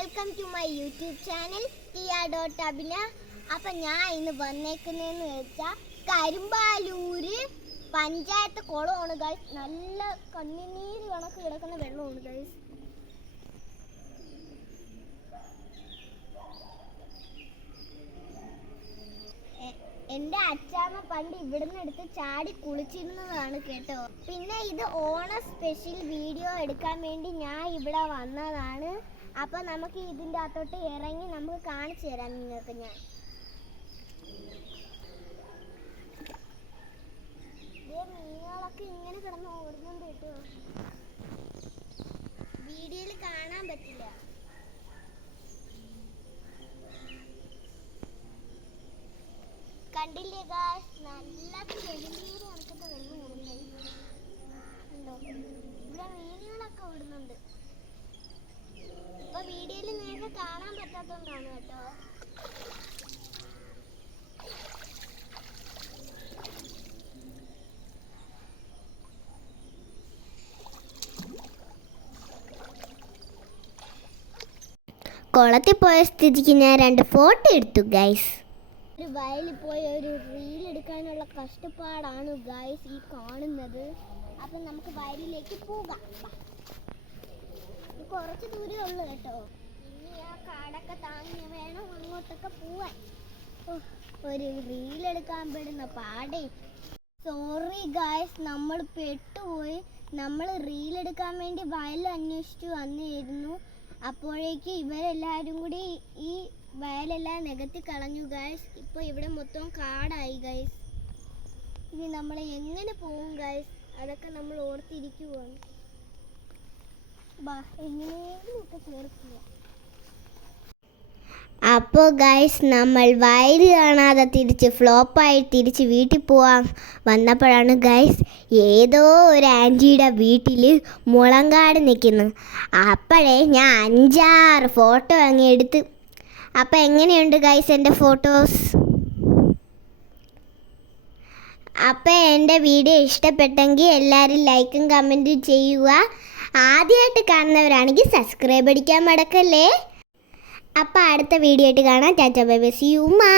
Welcome to my YouTube channel tia.abina. അപ്പം ഞാൻ ഇന്ന് വന്നേക്കുന്നതെന്ന് വെച്ചാൽ കരുമ്പാലൂര് പഞ്ചായത്ത് കുളമാണ് ഗൈസ്. നല്ല കണ്ണുനീര് കണക്ക് കിടക്കുന്ന വെള്ളമാണ് ഗൈസ്. എൻ്റെ അച്ചാമ്മ പണ്ട് ഇവിടുന്ന് എടുത്ത് ചാടി കുളിച്ചിരുന്നതാണ് കേട്ടോ. പിന്നെ ഇത് ഓണം സ്പെഷ്യൽ വീഡിയോ എടുക്കാൻ വേണ്ടി ഞാൻ ഇവിടെ വന്നതാണ്. അപ്പം നമുക്ക് ഇതിൻ്റെ അകത്തോട്ട് ഇറങ്ങി നമുക്ക് കാണിച്ചു തരാം നിങ്ങൾക്ക്. ഞാൻ മീനുകളൊക്കെ ഇങ്ങനെ കിടന്ന് ഓടുന്നുണ്ട് കേട്ടോ. വീഡിയോയിൽ കാണാൻ പറ്റില്ല. കണ്ടില്ലേ ഗായ്സ്, നല്ല ചെളിനീര് കണക്കത്തെ വെള്ളമുണ്ട്. ഉണ്ടോ? ഇവിടെ മീനുകളൊക്കെ ഓടുന്നുണ്ട്. ഇപ്പൊ വീഡിയോയിൽ നിങ്ങൾക്ക് കാണാൻ പറ്റാത്തതുകൊണ്ടാണ് കേട്ടോ. കുളത്തിൽ പോയ സ്ഥിതിക്ക് ഞാൻ 2 ഫോട്ടോ എടുത്തു ഗൈസ്. ഒരു വയലിൽ പോയി ഒരു റീൽ എടുക്കാനുള്ള കഷ്ടപ്പാടാണ് ഗൈസ് ഈ കാണുന്നത്. അപ്പം നമുക്ക് വയലിലേക്ക് പോകാം. കുറച്ച് ദൂരേ ഉള്ളു കേട്ടോ. ഇനി ആ കാടൊക്കെ താങ്ങി വേണം അങ്ങോട്ടൊക്കെ പോവാൻ. ഒരു റീൽ എടുക്കാൻ പെടുന്ന പാടേ. സോറി ഗൈസ്, നമ്മൾ പെട്ടുപോയി. നമ്മൾ റീൽ എടുക്കാൻ വേണ്ടി വയൽ അന്വേഷിച്ചു വന്നിരുന്നു. അപ്പോഴേക്ക് ഇവരെല്ലാവരും കൂടി ഈ വയലെല്ലാം നികത്തി കളഞ്ഞു ഗൈസ്. ഇപ്പോൾ ഇവിടെ മൊത്തം കാടായി ഗൈസ്. ഇനി നമ്മൾ എങ്ങനെ പോകും ഗൈസ്? അതൊക്കെ നമ്മൾ ഓർത്തിരിക്കുവാണ്. എങ്ങനെയെങ്കിലും ഒക്കെ ചേർക്കുക. അപ്പോൾ ഗൈസ് നമ്മൾ വയൽ കാണാതെ ഫ്ലോപ്പായി തിരിച്ച് വീട്ടിൽ പോവാൻ വന്നപ്പോഴാണ് ഗൈസ് ഏതോ ഒരു ആൻറ്റിയുടെ വീട്ടിൽ മുളങ്കാട് നിൽക്കുന്നു. അപ്പോഴേ ഞാൻ 5-6 ഫോട്ടോ അങ്ങ് എടുത്ത്. അപ്പോൾ എങ്ങനെയുണ്ട് ഗൈസ് എൻ്റെ ഫോട്ടോസ്? അപ്പോൾ എൻ്റെ വീഡിയോ ഇഷ്ടപ്പെട്ടെങ്കിൽ എല്ലാവരും ലൈക്കും കമൻറ്റും ചെയ്യുക. ആദ്യമായിട്ട് കാണുന്നവരാണെങ്കിൽ സബ്സ്ക്രൈബ് അടിക്കാൻ മറക്കല്ലേ. അപ്പോൾ അടുത്ത വീഡിയോ ആയിട്ട് കാണാം. Tata bye bye, see you മാ.